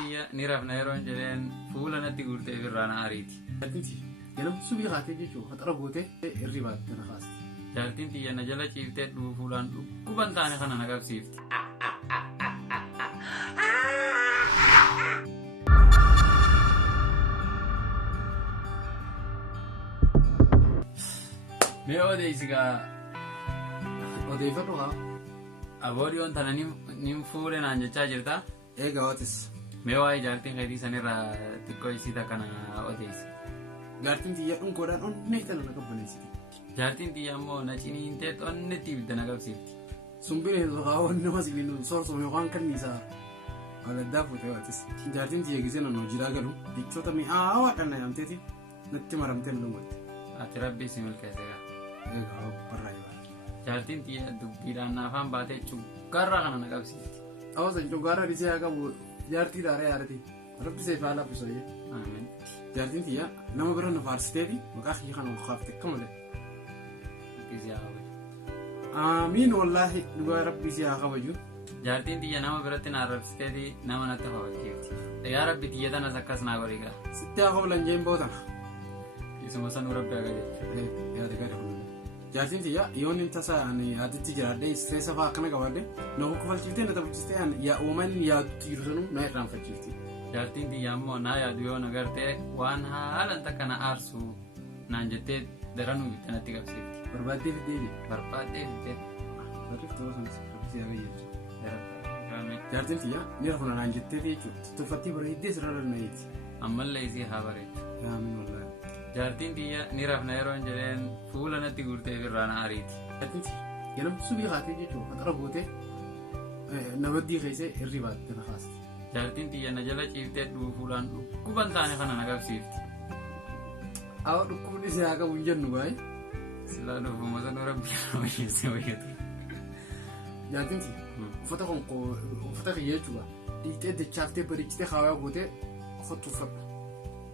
Jaartiin ni rafna yeroo jedheen fuula natti guurtee birraan ariiti. Ganam subii haatee jechuun haxara gootee irribaatte na kaasti. Jaartiin xiyya na jala ciiftee fuulaan dhukkuban taane kana na qabsiifti. Mee odeessigaa odeeffadhu haa aboodiyoon tana ni fuudhe naan jechaa jirta. Eegaa waatis. Mee waa'ee jaartiin keetii sanirraa xiqqoo isiita kana odeessi. Jaartiin xiyyaa dhunkoodhaan onnee tana na qabbaneessiti. Jaartiin xiyyaa immoo na ciniintee onnetti ibidda na qabsiifti. Sumbiree qaawwan nama sibiilu soorsoome waan kanniisaa aladdaa fuutee waatis. Jaartiin xiyya gisee naannoo jiraa galu jechoota mi'aawaa kan na yaamteeti natti maramtee na dhumatte. Ati rabbii si milkeesseera. Eegaa barraa'ee. Jaartiin xiyya dubbiidhaan afaan baatee cuggarraa kana na qabsiifti. Awwaasa cuggarraa disee haa qabu jaartii daaree yaadate rabbisee faala bisoyee. Jaartiin xiyyaa nama bira na faarsiteeti maqaa kiyya kana olkaafte akka malee. Amiin wallaahi dhugaa rabbisee haa kabaju. Jaartiin xiyya nama biratti na arrabsiteeti nama natti kabachiifti. Yaa rabbi xiyya tanas akkas naa godhigaa. Sitti haa kabalan jeen bootana. Isuma sanuu rabbi haa gajechuudha. Yaada gadi kun. Jaartiin xiyyaa yoon inni tasa yaaditti jiraadhee isteessa fa'aa akkana qabaadhe na kofalchiiftee na taphachiistee yaa uumaan yaadutti jiru sanuu na irraanfachiifti. Jaartiin xiyyaa immoo naa yaadu yoo nagartee waan haalan takka na aarsu naan jettee daranuu bitta natti qabsiifti. Barbaaddee fiddee barbaaddee fiddee. Barreef ta'uu sanis rabbisee haa gayyeessu. Jaartiin xiyyaa ni rafuna naan jettee jechuudha. Tuffattii bareeddee sirra dandeetti. Ammallee isii haa bareedu. Amiin wallaahi. Jaartiin xiyya ni rafna yeroo jedheen fuula natti guurtee birraan ariiti. Jaartiin ganam subii haatee jechuun haxara gootee nabaddii keessee irribaatte na kaasti. Jaartiin xiyya na jala ciiftee fuulaan dhukkuban taane kana na qabsiifti. Awwa dhukkubni isee haa qabu hin jennu baay'ee. Silaa dhufuma sanuu rabbii nama keessee fayyadu. Jaartiin uffata kiyya jechuudha. Dhiittee dachaaftee bareechitee hawaa gootee hottu uffadha.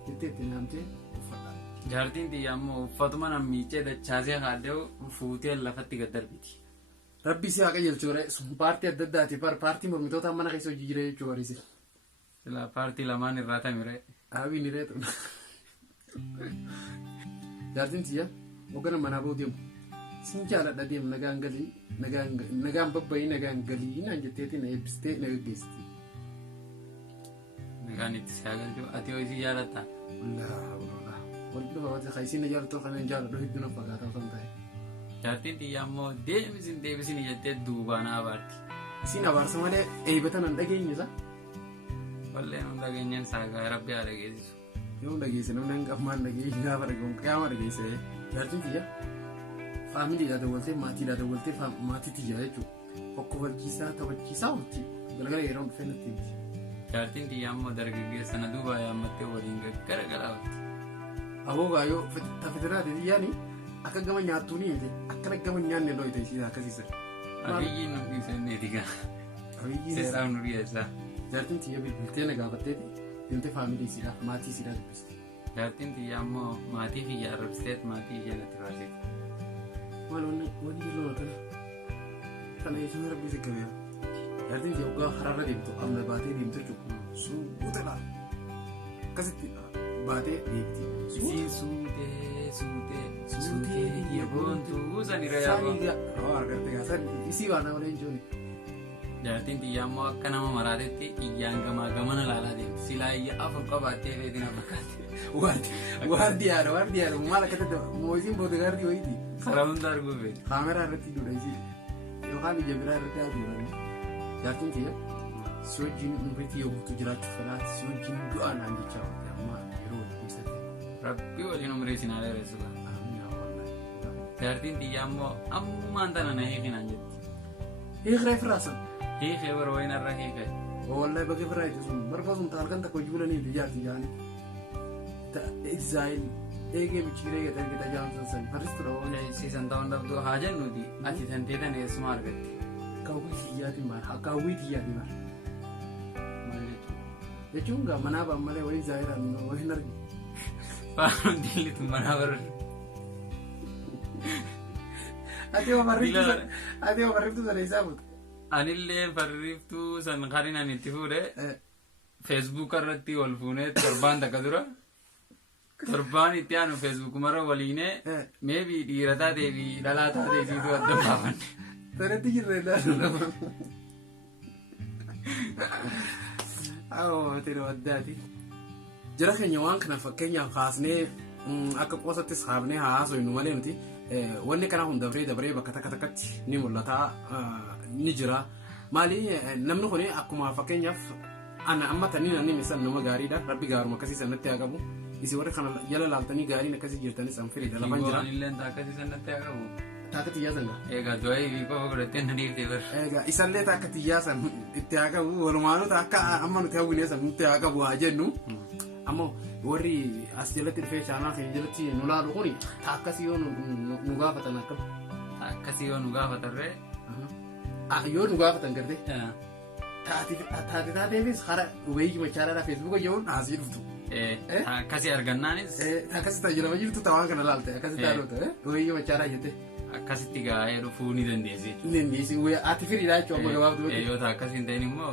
Jettee itti naamtee uffadha. Jaartiin xiyyaa immoo uffatuma nammiichee dachaasee haadhee fuutee lafatti gad darbiti. Rabbi si haa qajeelchuudha. Paartii adda addaati. Paartii mormitoota mana keessa hojii jira jechuudha horise. Silaa paartii lamaan irraa tamiree. Aabii ni reetu. Jaartiin xiyyaa hoggana manaa ba'u deemu. Sin jaaladha deemu nagaan galii nagaan babbayii nagaan galii naan jetteeti na eebbistee na gaggeessiti. Nagaan itti si agarjuu ati hoo isii jaalatta. Wanti dhufa kaisiin na jaalatu kan hin jaaladhu hedduu na fakkaataa osoo hin ta'e. Jaartiin xiyyaa immoo deebisin jettee duubaan abaarti. Isin abaarsa malee eebbatan hin dhageenye isa. Wallee nun dhageenyeen saagaa rabbi haa dhageessisu. Yoo dhageesse namni hanga ammaan dhageesse gaafa dhageesse qaama dhageesse. Jaartiin xiyyaa faamiliidhaa daawwaltee maatiidhaa daawwaltee maatii xiyyaa jechuudha. Hokkofalchiisaa taphachiisaa walitti galgala yeroo dhufee natti himti. Jaartiin xiyyaa immoo dargaggeessa na duubaa yaammattee waliin gargaraawatti. Aboogaa yoo tafetiraate xiyyaanii akka gama nyaattuu ni himte akkana gama nyaanne loo ta'e isiidhaa akkasiisa. Abiyyiin nu dhiisenneeti gaa. Seeraaf nu dhiyeessaa. Jaartiin xiyyaa bilbiltee na gaafatteeti deemtee faamilii isiidhaa maatii isiidhaa dubbiste. Jaartiin xiyyaa immoo maatii kiyya arrabsiteet maatii ishee natti raasite. Maal wanni lola kana jechuun rabbi si gabeera. Jaartiin xiyyaa waggaa haraarra deemtu amma baatee deemtu jechuudha. Suutela akkasitti baatee deemti. Isiin suutee yeboontuu sanirra yaaboo. Isii waan nama leenjooni. Jaartiin xiyyaa immoo akka nama maraatetti iyyaan gamana laalaa deemti. Silaa iyya afur qabaattee beekina fakkaatti. Waardiyaadha maal akka ta'e moosiin booda wayiiti. Karaa hunda arguu beeku. Kaameraa irratti duudha isii yookaan ija biraa irratti haadhuudhaan. Jaartiin xiyyaa si wajjin umriitti yookiitu jiraachuuf fedhaati si wajjin du'aan aan jechaa oolte amma yeroo ibsate. Rabbi waliin umrii sinaa dheeressu qaba. Jaartiin xiyyaa immoo ammumaan tana na hiikinaan jetti. Hiikiree firaasan. Hiikee bara wayin irra hiikee. Wallahi bakka firaa itti sun barbaasun halkan takka hojii bulanii fi jaartii jaanii. Izaayin eegee michiiree gad argita jaamsan sani farristuudha waan. Siisan ta'uun dhabduu haa jennuuti ati tanteetan eessuma argatti. Kaawwii xiyyaatiin maal kaawwii xiyyaatiin maal. Maal jechuudha. Jechuun gaa manaa ba'an malee wayii zaayiraan wayii argi. Faanuun dillitu manaa barri. Ati yoo farriftuu sana isaa buute. Anillee farriftuu san karinaan itti fuudhe Facebook irratti wal fuunee torbaan takka dura torbaan itti aanu Facebook mara waliinee maybe dhiira taatee fi dhalaa taatee siitu adda baafanne. Sanatti jirre ilaalu. Tiro addaati. Jira keenya waan kana fakkeenyaaf haasnee akka qoosattis haafnee haasofnu malee nuti wanni kana kun dabree bakka takka takkatti ni mul'ata ni jira. Maali namni kun akkuma fakkeenyaaf ana amma tanii namni misan nama gaariidha. Rabbi gaaruma akkasii sanatti haa qabu. Isi warri kana jala laaltanii gaariin akkasii jirtanis an firiidha lafan jira. Illee akkasii sanatti haa qabu. Taakati yaasan gaa. Egaa du'aa fi qofa godhattee na dhiiftee bar. Egaa isallee taakati yaasan itti haa qabu. Walumaanota akka amma nuti hawwinee san nutti haa qabu haa jennu. Ammoo warri as jalatti dhufee chaanaa keenya jalatti nu laalu kuni akkasii yoo nu gaafatan akkam. Akkasii yoo nu gaafatarree. Yoo nu gaafatan gartee. Taateefis hara wayii machaaraadhaa feesbuuka jiruun asii dhuftu. Akkasii argannaanis. Akkasii tajaajilama jirtu tawaan kana laalte akkasii taa'uutu wayii machaaraa jette. Akkasitti gaa'ee dhufuu ni dandeessi. Ni dandeessi ati firiidhaa jechuun amma gabaabduu. Yoo ta'a akkasii hin ta'in immoo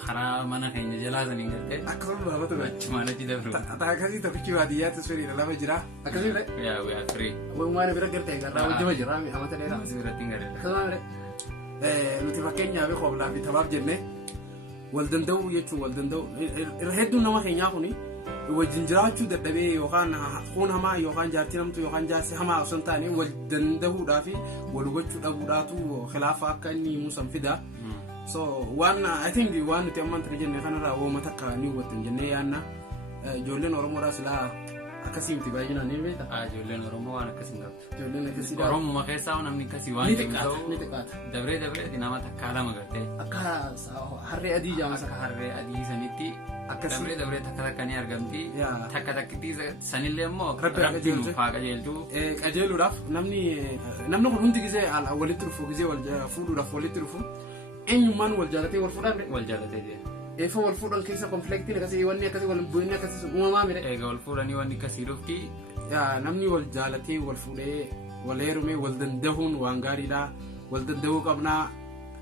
karaa mana keenya jalaa saniin gartee. Akkasuma baafatu dha. Achumaan achi dabru. Akkasii tokkichi baadiyyaattis firiidha lafa jira. Akkasii dha. Yaa firii. Waan bira gartee garraa wajjima jira amata dheeraa. Asii biratti hin garee. Akkasuma bira. Nuti fakkeenyaaf qoblaa fi tabaaf jennee wal danda'uu jechuun wal danda'u irra hedduun nama keenyaa kuni wajjin jiraachuu dadhabee yookaan kun hamaa yookaan jaartii namtu yookaan jaarsi hamaa osoo hin taane wal danda'uudhaa fi wal hubachuu dhabuudhaatu khilaafa akka inni muusan fida. So waan I think waan nuti ammaan tana jennee kanarraa wooma takka ni hubattan jennee yaanna ijoolleen Oromoodhaa silaa akkasii miti baay'inaan ni beekta. Ijoolleen Oromoo waan akkasii hin qabdu. Ijoolleen akkasii Oromuma keessaa namni akkasii waan ni xiqqaata. Dabree nama takkaa lama gartee. Akka harree adii jaamasa. Akka harree adii sanitti dabree takka ni argamti. Takka takkitti sanillee immoo rabbi nuuf haa qajeelchu. Qajeeluudhaaf namni kun hundi gisee walitti dhufu gisee fuudhuudhaaf walitti dhufu eenyummaan wal jaalatee wal fuudhan. Wal jaalatee jee. Eeffa wal fuudhan keessa konfliktiin akkasii wanni akkasii wal bu'inni akkasii uumamaa mire. Egaa wal fuudhanii wanni akkasii dhufti. Namni wal jaalatee wal fuudhee wal heerumee wal danda'uun waan gaariidha. Wal danda'uu qabnaa.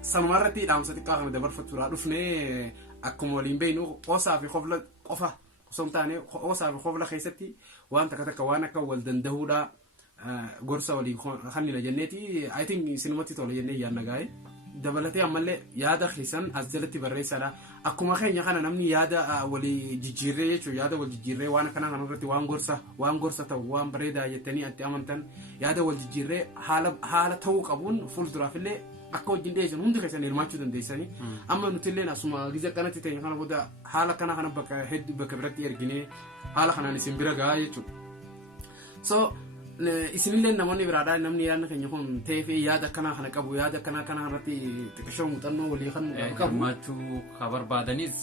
Sanumarratti dhaamsa xiqqaa kana dabarfachuudhaa dhufnee akkuma waliin beeknu qoosaa fi qofla qofa osoo hin taane qoosaa fi qofla keessatti waan takka waan akka wal danda'uudha gorsa walii kannina jenneeti I think sinumatti tola jennee yaadna gaa'e. Dabalatee ammallee yaada keessan as jalatti barreessaadha. Akkuma keenya kana namni yaada walii jijjiirree jechuun yaada wal jijjiirree waan akkanaa kanarratti waan gorsa ta'u waan bareedaa jettanii itti amantan yaada wal jijjiirree haala ta'uu qabuun fuulduraafillee akka wajjin dhiyeessan hundi keessan hirmaachuu dandeessanii. Amma nuti illee asuma gizee akkanatti ta'e kana booda haala akkanaa kana bakka biratti erginee haala kanaan isin bira gahaa jechuudha. So isinillee namoonni biraadhaa namni yaadna keenya kun ta'eef yaada akkanaa kana qabu yaada akkanaa kana irratti xiqqishoo muuxannoo walii kan qabu. Hirmaachuu haa barbaadanis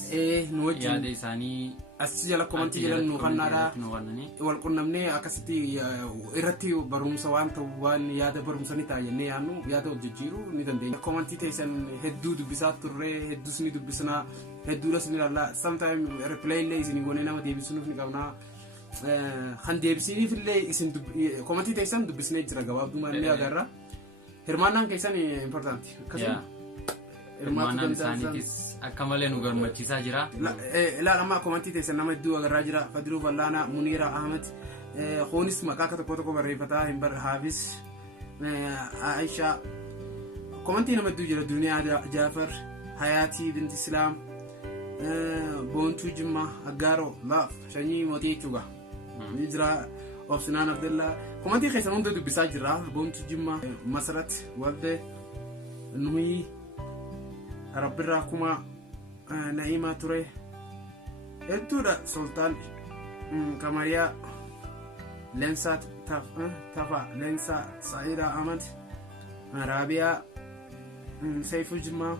nu wajjin yaada isaanii as jala komantii jedhan nu kannaadhaa wal qunnamnee akkasitti irratti barumsa waan ta'u waan yaada barumsa ni ta'a jennee yaadnu yaada wal jijjiiruu ni dandeenya. Komantii teessan hedduu dubbisaa turre hedduus ni dubbisnaa hedduudhas ni ilaalla sometimes reply illee isinii goonee nama deebisuuf ni qabnaa. Han deebisiniif illee isin komantii teessan dubbisnee jira gabaabdumaan ni agarra. Hirmaannaan keessan importanti. Hirmaannaan isaaniitis akka malee nu gammachiisaa jira. Ilaala amma komantii teessan nama hedduu agarraa jira. Fadiluu Fallaanaa, Muniira Ahmed, Hoonis maqaa akka tokko barreeffataa hin Haafis, Aishaa. Komantii nama hedduu jira. Duniyaa Jaafar, Hayaatii Binti Islaam, Boontuu Jimmaa, Aggaaroo, Laaf, Shanyii Mootii jechuudha. Ni jira Obsinaan Abdallaa. Komantii keessan hunda dubbisaa jira. Boontuu Jimmaa, Masarat, Walde, Nuyi. Rabbirraa kuma Na'imaa ture hedduudha Sultaan Kamariyaa Leensaa Tafa Leensaa Sa'idaa Ahmad Raabiyaa Seifuu Jimmaa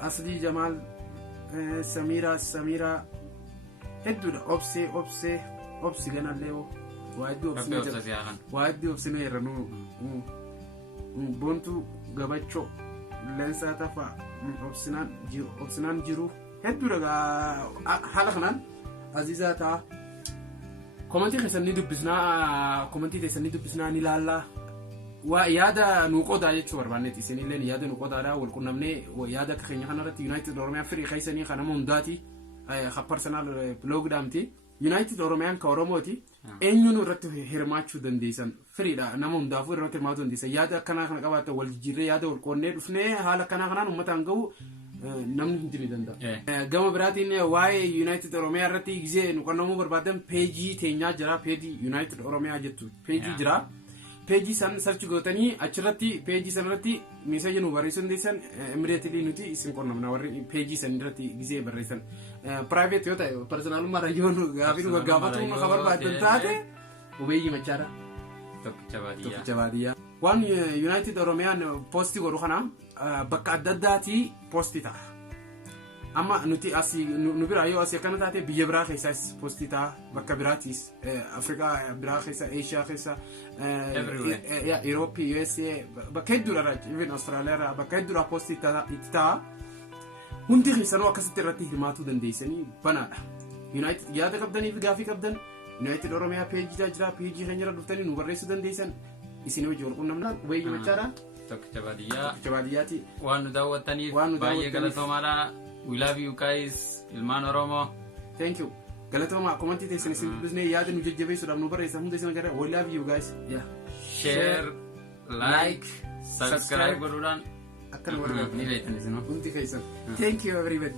Aslii Jamaal Samiraa hedduudha obsi ganallee waa hedduu obsinee irra Boontuu Gabachoo Leensaa Tafa obsinaan jiru hedduudha haala kanaan Aziizaa ta'a. Komantii keessan ni dubbisnaa ni ilaallaa waa yaada nu qodaa jechuu barbaannetti isinillee yaada nu qodaadha wal qunnamnee yaada akka keenya kanarratti United Oromiyaan firii keessanii kanama hundaati ka personal blog dhaamti United Oromiyaan ka Oromooti eenyuun irratti hirmaachuu dandeessan firiidha nama hundaafuu irratti hirmaachuu dandeessan yaada akkanaa kana qabaatan wal jijjiirree yaada wal qoonnee dhufnee haala akkanaa kanaan uummataan gahu namni hundi ni danda'a. Gama biraatiin waa'ee United Oromiyaa irratti gisee nu qonnamuu barbaadan peejii teenyaa jira peejii United Oromiyaa jettu peejii jira. Peejii san search gootanii achirratti peejii san irratti meesaaji nu barreessuu dandeessan immediately nuti isin qonnamna warri peejii san irratti gisee barreessan. Private yoo ta'e personalummaa raayyoon gaafii nu gaafatu nu barbaadan taate obeeyyii machaadha. Tokkicha baadiyyaa. Waan United Oromiyaan poostii godhu kana bakka adda addaati poostii ta'a. Amma nuti asii nu biraa yoo asii akkana taate biyya biraa keessaas poostii ta'a bakka biraatis Afrikaa biraa keessa Asia keessa Europe USA bakka hedduudha even Australia bakka hedduudha poostii ta'a. Hundi keessanuu akkasitti irratti hirmaatuu dandeessanii banaadha. United yaada qabdanii fi gaafii qabdan United Oromiyaa peejii jira peejii keenya irra dhuftanii nu barreessuu dandeessan isin hojii wal qunnamnaa wayyii machaadha. Tokkicha baadiyyaa. Tokkicha baadiyyaati. Waan nu daawwattaniif baay'ee galatoomaadha. We love you guys. Ilmaan Oromoo. Thank you. Galatooma commenti teessan isin dubbisnee yaada nu jajjabeessuudhaaf nu barreessan hunda isin agarra. We love you guys. Yeah. Share, like, subscribe godhuudhaan akka nu warra ni beektan isin. Hundi keessan. Thank you everybody.